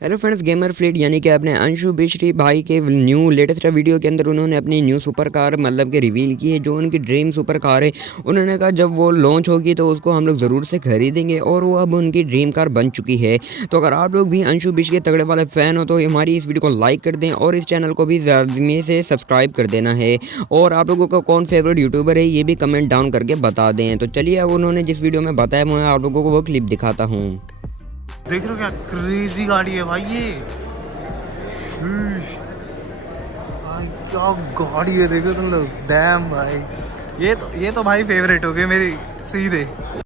Hello friends, gamer fleet यानी कि अपने अंशु बिश्री भाई के न्यू लेटेस्ट वीडियो के अंदर उन्होंने अपनी न्यू सुपर कार मतलब कि रिवील की है, जो उनकी ड्रीम सुपर कार है। उन्होंने कहा जब वो लॉन्च होगी तो उसको हम लोग ज़रूर से खरीदेंगे और वो अब उनकी ड्रीम कार बन चुकी है। तो अगर आप लोग भी अंशु बिश्री के तगड़े वाले फ़ैन हो तो हमारी इस वीडियो को लाइक कर दें और इस चैनल को भी ज़्यादा से सब्सक्राइब कर देना है। और आप लोगों का कौन फेवरेट यूट्यूबर है ये भी कमेंट डाउन करके बता दें। तो चलिए अब उन्होंने जिस वीडियो में बताया मैं आप लोगों को वो क्लिप दिखाता हूँ। देख रहे हो क्या क्रेजी गाड़ी है भाई ये। भाई क्या गाड़ी है, देखो तुम लोग। डैम भाई, ये तो भाई फेवरेट हो गए मेरी सीधे।